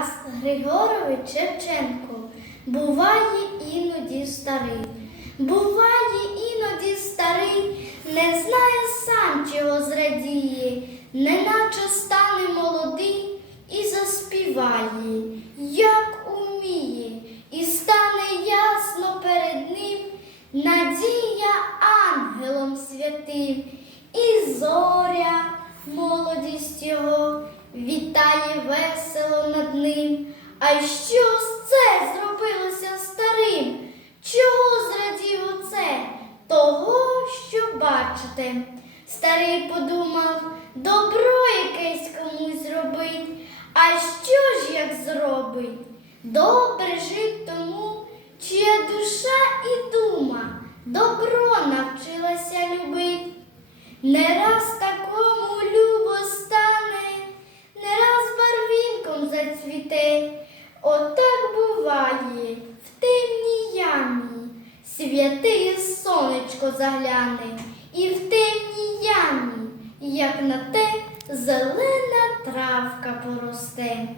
Тарас Григорович Шевченко. Буває іноді старий, буває іноді старий, не знає сам, чого зрадіє, неначе стане молодий і заспіває, як уміє, і стане ясно перед ним надія ангелом святим, і зоря, молодість його, вітає весело над ним. А що це зробилося старим? Чого зрадів оце? Того, що бачите. Старий подумав, добро якесь комусь зробить. А що ж як зробить? Добре жить тому, чия душа і дума добро навчилася зацвіте. Отак буває в темній ямі, святиє сонечко загляне, і в темній ямі, як на те, зелена травка поросте.